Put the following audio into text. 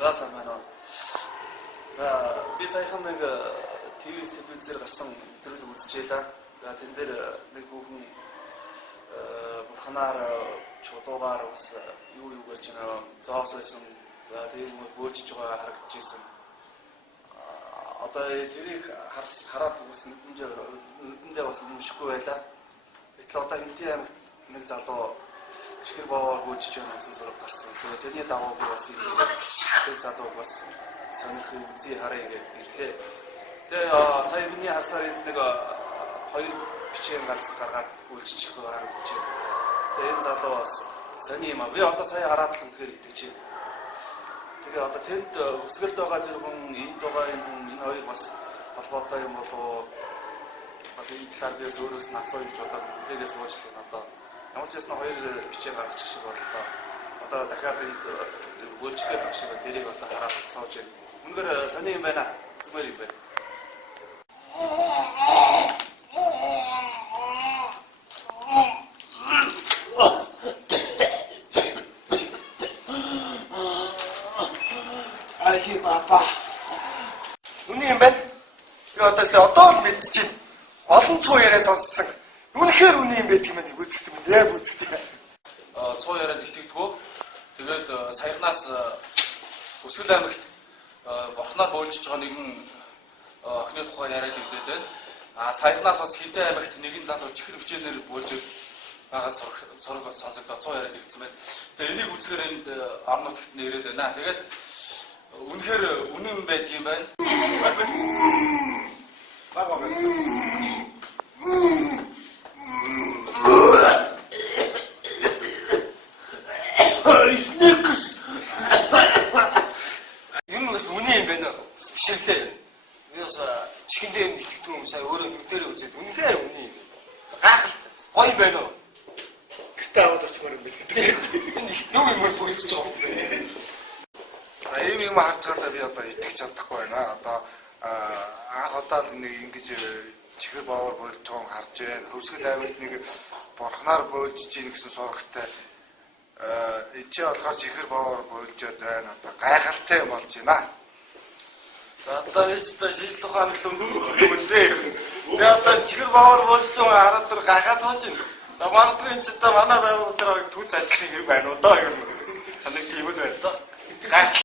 За сайн байна уу. За би саяхан нэг телевизээр гарсан интервью үзчихлээ. За тэн дээр нэг хүүхэн бурханаар чулуугаар бас юу гэж зоос байсан. За тэр нь бөөжж байгаа харагдчихсэн. Одоо тэрийг хараад үзсэн нүдэндээ бас юмшгүй байлаа. Гэтэл одоо Хинтээ аймагт нэг залуу чихэр бовоор бөөжж байгаа гэсэн сураг гарсан. Тэгээд тэрний дагуу би бас тэр залууг бас сонирхын үзье харъя гэж ирлээ. Тэгээд сая миний харсаар нэг хоёр бичгийн гаргаад үйлчлэх байгаа гэж байна. Тэгээд энэ залуу бас сони юм аа. Би одоо сая хараад л үнэхээр итгэж байна. Тэгээ одоо тэнд өсгөлд байгаа тэр хүн, энд байгаа энэ хүн, энэ хоёр бас холбоотой юм болов бас энэ талаар би өөрөөс нь асууя гэж бодоод үлээгээс уучлаа надад. Ямар ч байсан хоёр бичээ гаргачих шиг боллоо. Одоо дахиад энд үйлчлэх гэх шиг тэрийг одоо хараад сууж байна. Үнэхээр сони юм байна. Зүмэр юм байна. Ай баба. Үний юм байна. Би одоо л мэдчихэв. Олон цуу яриа сонссон. Үнэхээр үний юм байдаг юм байна. Үзэгдэв юм. Яг үзэгдэв. Цуу яриад итгэдэггүй. Тэгээд саяхнаас Өсгөл аймагт бурхнаар бөөлжж байгаа нэгэн охины тухай яриад ирдээд байна. Саяхнаас бас Хинтээ аймагт нэгэн залуу чихэр хичээлээр бөөлж байгаа сураг сонсогдоо цуу яриад ирсэн байна. Тэгээд энийг үзэхээр энд орон нутагт нэрээд байна. Тэгээд үнэхээр үнэн байдаг юм байна. Энэ бол үнэн юм байна. Бишрлээ. Юус чихэндээ юм итгэдэг юм сая өөрөө нүдэрээ үзээд үнэхээр үнэн юм. Гайхалтай. Гоё байна уу? Гэртээ аваад очмоор юм бэлээ. Энэ их зөв юм болж байгаа юм. За ийм юм харж байгаа би одоо итгэж чадахгүй байна. Одоо анх удаа л нэг ингэж чихэр бовоор бөөлж байгааг харж байна. Хөвсгөл аймагт нэг бурхнаар бөөлж ийн гэсэн сурагтай эцээ болохоор чихэр бовоор бөөлжөд байна. Одоо гайхалтай юм болж байна. За одоо эсвэл шийдэл ухаан л өнгөдөг юм дээ. Тэгээ одоо чихэр бовоор бөөлж байгаа хараад тэр гайхаад сууж байна. За магадгүй энэ ч одоо манай байгууллага дээр түүц ажлын хэрэг байна уу даа юм. Таныг тийм үү байна даа.